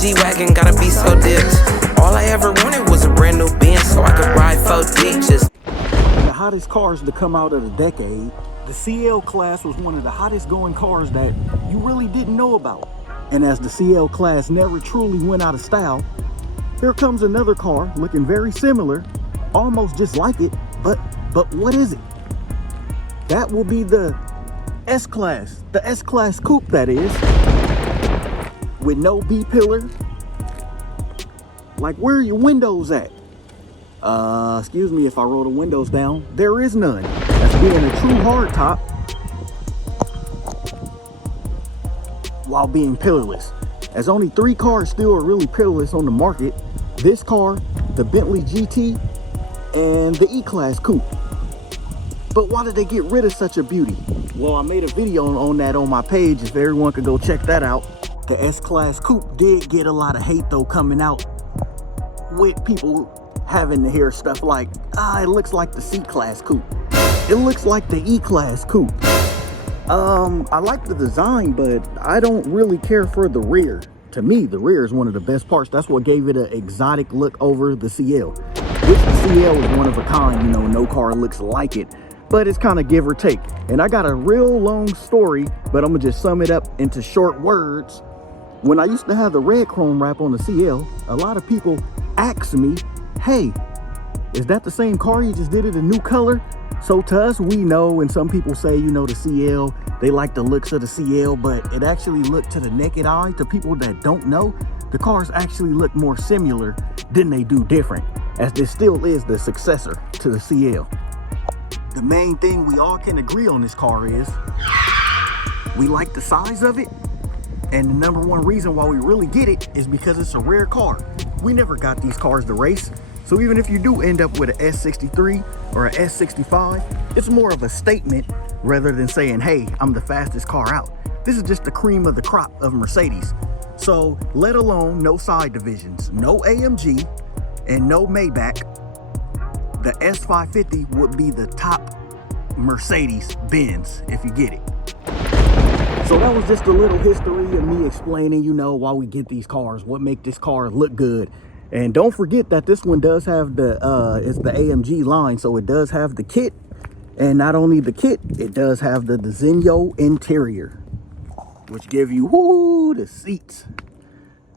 G-Wagon, gotta be so dipped. All I ever wanted was a brand new Benz so I could ride 4 deep. Just the hottest cars to come out of the decade, the CL class was one of the hottest going cars that you really didn't know about. And as the CL class never truly went out of style, here comes another car looking very similar, almost just like it, but what is it? That will be the S-Class, the S-Class Coupe, that is, with no B-pillar. Like, where are your windows at? Excuse me if I roll the windows down. There is none. That's being a true hardtop while being pillarless. As only 3 cars still are really pillarless on the market. This car, the Bentley GT, and the E-Class Coupe. But why did they get rid of such a beauty? Well, I made a video on that on my page, if everyone could go check that out. The S-Class Coupe did get a lot of hate though coming out, with people having to hear stuff like, it looks like the C-Class Coupe. It looks like the E-Class Coupe. I like the design, but I don't really care for the rear. To me, the rear is one of the best parts. That's what gave it an exotic look over the CL. Which the CL is one of a kind, you know, no car looks like it. But it's kind of give or take. And I got a real long story, but I'm gonna just sum it up into short words. When I used to have the red chrome wrap on the CL, a lot of people asked me, hey, is that the same car you just did it a new color? So to us, we know, and some people say, you know, the CL, they like the looks of the CL, but it actually looked to the naked eye, to people that don't know, the cars actually look more similar than they do different, as this still is the successor to the CL. The main thing we all can agree on this car is we like the size of it, and the number one reason why we really get it is because it's a rare car. We never got these cars to race, so even if you do end up with an S63 or an S65, it's more of a statement rather than saying, hey, I'm the fastest car out. This is just the cream of the crop of Mercedes. So let alone no side divisions, no AMG, and no Maybach, the S550 would be the top Mercedes-benz, if you get it. So that was just a little history of me explaining, you know, why we get these cars, what make this car look good. And don't forget that this one does have the, it's the AMG line, so it does have the kit. And not only the kit, it does have the Zinyo interior, which give you, the seats.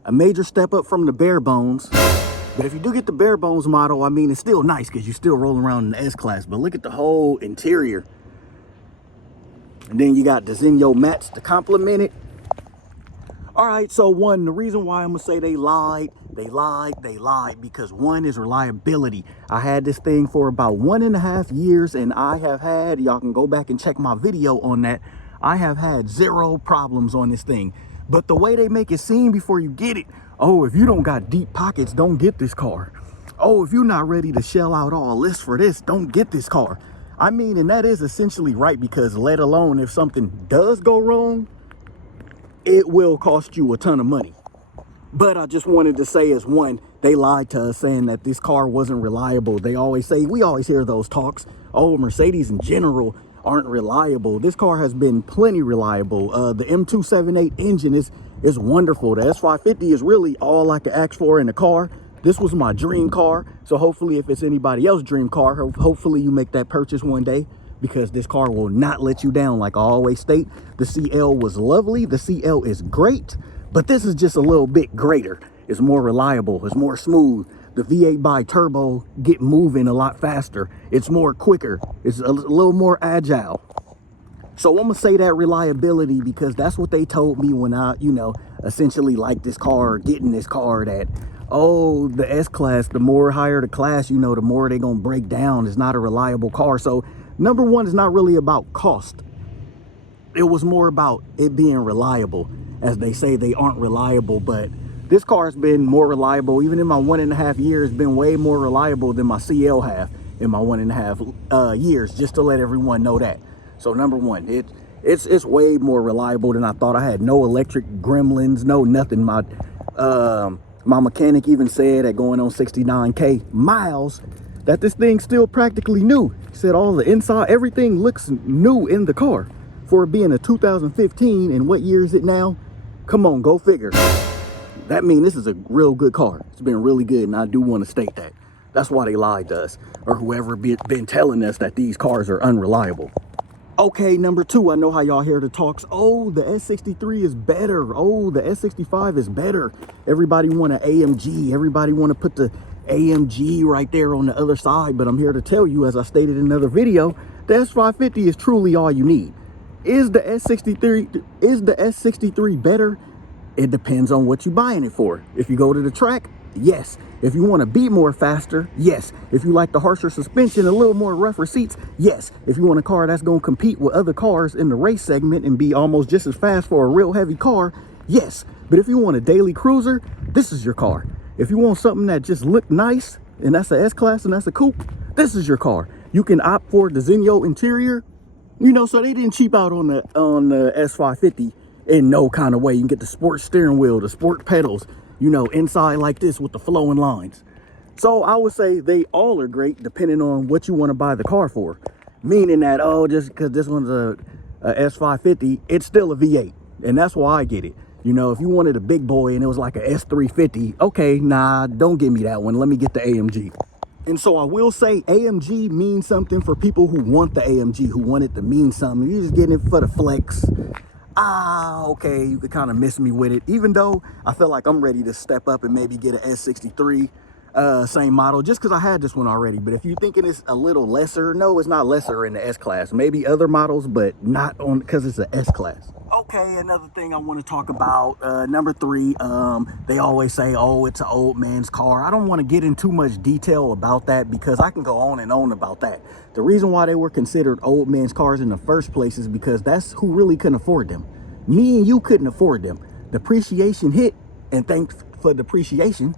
A major step up from the bare bones. But if you do get the bare bones model, I mean, it's still nice because you're still rolling around in the S-Class. But look at the whole interior. And then you got the Zinyo mats to complement it. All right, so one, the reason why I'm gonna say they lied, because one is reliability. I had this thing for about 1.5 years, and I have had, y'all can go back and check my video on that, I have had 0 problems on this thing. But the way they make it seem before you get it, oh, if you don't got deep pockets, don't get this car. Oh, if you're not ready to shell out all this for this, don't get this car. I mean, and that is essentially right, because let alone if something does go wrong, it will cost you a ton of money. But I just wanted to say, as one, they lied to us saying that this car wasn't reliable. They always say, we always hear those talks, oh, Mercedes in general aren't reliable. This car has been plenty reliable. The M278 engine is wonderful. The S550 is really all I could ask for in a car. This was my dream car. So hopefully if it's anybody else's dream car, hopefully you make that purchase one day, because this car will not let you down. Like I always state, the CL was lovely. The CL is great, but this is just a little bit greater. It's more reliable. It's more smooth. The V8 bi-turbo get moving a lot faster. It's more quicker. It's a little more agile. So I'm gonna say that reliability, because that's what they told me when I, you know, essentially like this car, getting this car, that, oh, the S-Class, the more higher the class, you know, the more they're gonna break down. It's not a reliable car. So number one is not really about cost. It was more about it being reliable. As they say, they aren't reliable, but this car has been more reliable. Even in my 1.5 years, been way more reliable than my CL have in my 1.5 years, just to let everyone know that. So number one, it's way more reliable than I thought. I had no electric gremlins, no nothing. My mechanic even said at going on 69K miles that this thing's still practically new. He said all the inside, everything looks new in the car for it being a 2015. And what year is it now? Come on, go figure. that means this is a real good car. It's been really good, and I do want to state that. That's why they lied to us, or whoever been telling us that these cars are unreliable. Okay, number two, I know how y'all hear the talks. Oh, the S63 is better. Oh, the S65 is better. Everybody want an AMG. Everybody want to put the AMG right there on the other side. But I'm here to tell you, as I stated in another video, the S550 is truly all you need. Is the S63 better? It depends on what you're buying it for. If you go to the track, yes. If you want to be more faster, yes. If you like the harsher suspension, a little more rougher seats, yes. If you want a car that's going to compete with other cars in the race segment and be almost just as fast for a real heavy car, yes. But if you want a daily cruiser, this is your car. If you want something that just look nice, and that's a S-Class and that's a coupe, this is your car. You can opt for the Zenio interior, you know, so they didn't cheap out on the S550 in no kind of way. You can get the sport steering wheel, the sport pedals, you know, inside like this with the flowing lines. So I would say they all are great depending on what you want to buy the car for. Meaning that, oh, just because this one's a S550, it's still a V8. And that's why I get it. You know, if you wanted a big boy and it was like a S350, okay, nah, don't give me that one. Let me get the AMG. And so I will say AMG means something for people who want the AMG, who want it to mean something. You're just getting it for the flex. Okay, you could kind of miss me with it, even though I feel like I'm ready to step up and maybe get an S63 same model, just because I had this one already. But if you're thinking it's a little lesser, no, it's not lesser in the S-Class. Maybe other models, but not on, because it's an S-Class. Okay, another thing I want to talk about, number three, they always say, oh, it's an old man's car. I don't want to get in too much detail about that because I can go on and on about that. The reason why they were considered old man's cars in the first place is because that's who really couldn't afford them. Me and you couldn't afford them. Depreciation hit, and thanks for depreciation,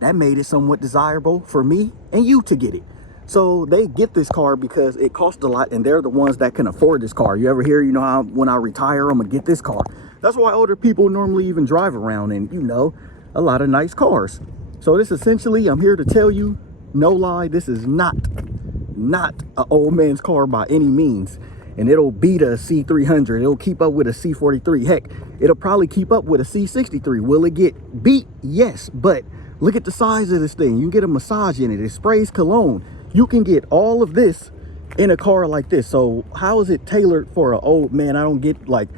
that made it somewhat desirable for me and you to get it. So they get this car because it costs a lot, and they're the ones that can afford this car. You ever hear, you know, how when I retire, I'm gonna get this car. That's why older people normally even drive around in, you know, a lot of nice cars. So this essentially, I'm here to tell you, no lie, this is not an old man's car by any means. And it'll beat a C300. It'll keep up with a C43. Heck, it'll probably keep up with a C63. Will it get beat? Yes, but look at the size of this thing. You can get a massage in it. It sprays cologne. You can get all of this in a car like this. So how is it tailored for an old man? I don't get like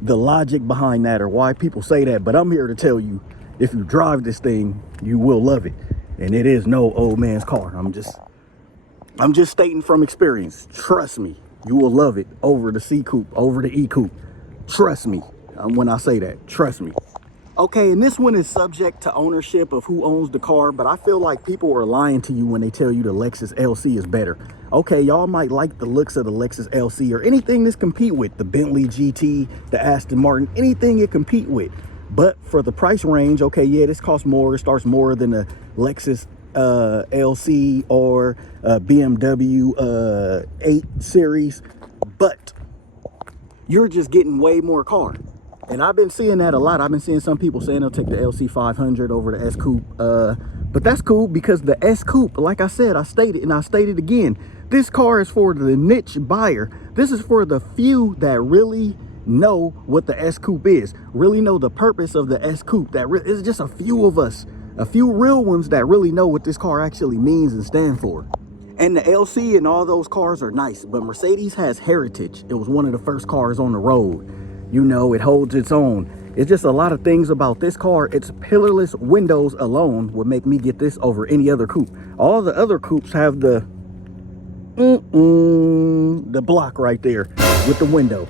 the logic behind that or why people say that, but I'm here to tell you, if you drive this thing, you will love it. And it is no old man's car. I'm just stating from experience. Trust me, you will love it over the C Coupe, over the E Coupe. Trust me when I say that. Trust me. Okay, and this one is subject to ownership of who owns the car, but I feel like people are lying to you when they tell you the Lexus LC is better. Okay, y'all might like the looks of the Lexus LC or anything this compete with, the Bentley GT, the Aston Martin, anything it compete with. But for the price range, okay, yeah, this costs more. It starts more than a Lexus LC or a BMW 8 Series, but you're just getting way more car. And I've been seeing that a lot. I've been seeing some people saying they'll take the LC 500 over the S Coupe. But that's cool because the S Coupe, like I said, I stated and I stated again, this car is for the niche buyer. This is for the few that really know what the S Coupe is, really know the purpose of the S Coupe. It's just a few of us, a few real ones that really know what this car actually means and stand for. And the LC and all those cars are nice, but Mercedes has heritage. It was one of the first cars on the road. You know, it holds its own. It's just a lot of things about this car. Its pillarless windows alone would make me get this over any other coupe. All the other coupes have the block right there with the window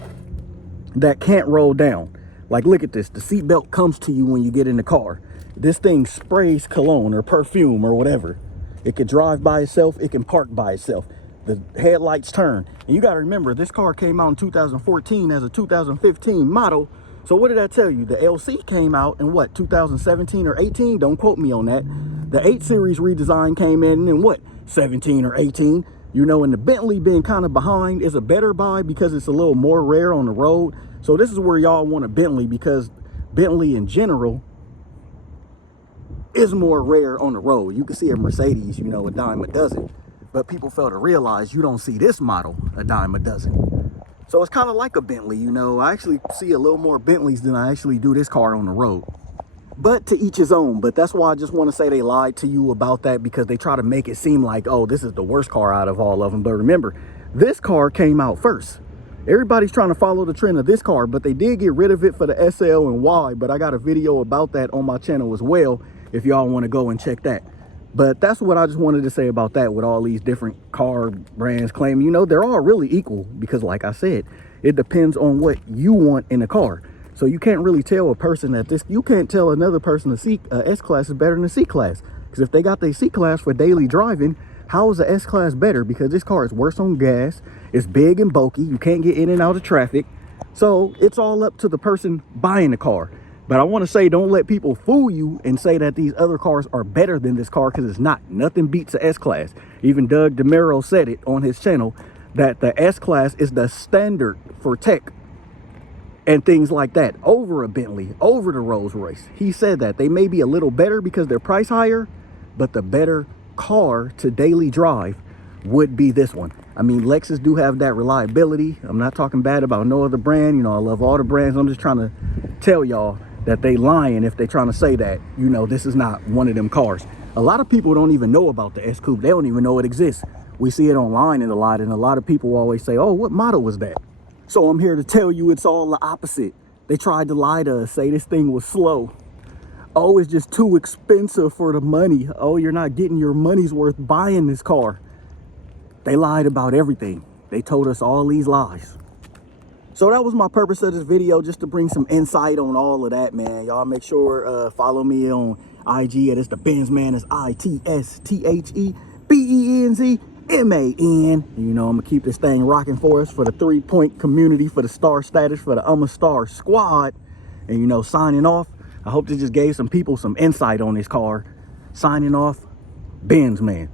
that can't roll down. Like, look at this. The seatbelt comes to you when you get in the car. This thing sprays cologne or perfume or whatever. It can drive by itself. It can park by itself. The headlights turn. And you got to remember, this car came out in 2014 as a 2015 model. So what did that tell you? The LC came out in what, 2017 or 18? Don't quote me on that. The 8 Series redesign came in what, 17 or 18? You know, and the Bentley being kind of behind is a better buy because it's a little more rare on the road. So this is where y'all want a Bentley, because Bentley in general is more rare on the road. You can see a Mercedes, you know, a dime a dozen. But people fail to realize you don't see this model a dime a dozen. So it's kind of like a Bentley, you know. I actually see a little more Bentleys than I actually do this car on the road. But to each his own. But that's why I just want to say they lied to you about that, because they try to make it seem like, oh, this is the worst car out of all of them. But remember, this car came out first. Everybody's trying to follow the trend of this car, but they did get rid of it for the SL and Y. But I got a video about that on my channel as well, if y'all want to go and check that. But that's what I just wanted to say about that, with all these different car brands claiming, you know, they're all really equal, because like I said, it depends on what you want in a car. So you can't really tell a person that you can't tell another person a S-Class is better than a C-Class. Because if they got their C-Class for daily driving, how is the S-Class better? Because this car is worse on gas, it's big and bulky, you can't get in and out of traffic. So it's all up to the person buying the car. But I want to say, don't let people fool you and say that these other cars are better than this car, because it's not. Nothing beats the S-Class. Even Doug DeMuro said it on his channel, that the S-Class is the standard for tech and things like that, over a Bentley, over the Rolls Royce. He said that they may be a little better because they're priced higher, but the better car to daily drive would be this one. I mean, Lexus do have that reliability. I'm not talking bad about no other brand. You know, I love all the brands. I'm just trying to tell y'all that they lying if they're trying to say that, you know, this is not one of them cars. A lot of people don't even know about the S Coupe. They don't even know it exists. We see it online in a lot, and a lot of people always say, oh, what model was that? So I'm here to tell you it's all the opposite. They tried to lie to us, say this thing was slow. Oh, it's just too expensive for the money. Oh, you're not getting your money's worth buying this car. They lied about everything. They told us all these lies. So that was my purpose of this video, just to bring some insight on all of that, man. Y'all make sure follow me on IG at It's the Benz Man. It's ITSTHEBENZMAN. You know, I'm gonna keep this thing rocking for us, for the 3-point community, for the star status, for the I'm a Star squad. And you know, signing off, I hope this just gave some people some insight on this car. Signing off, Benz Man.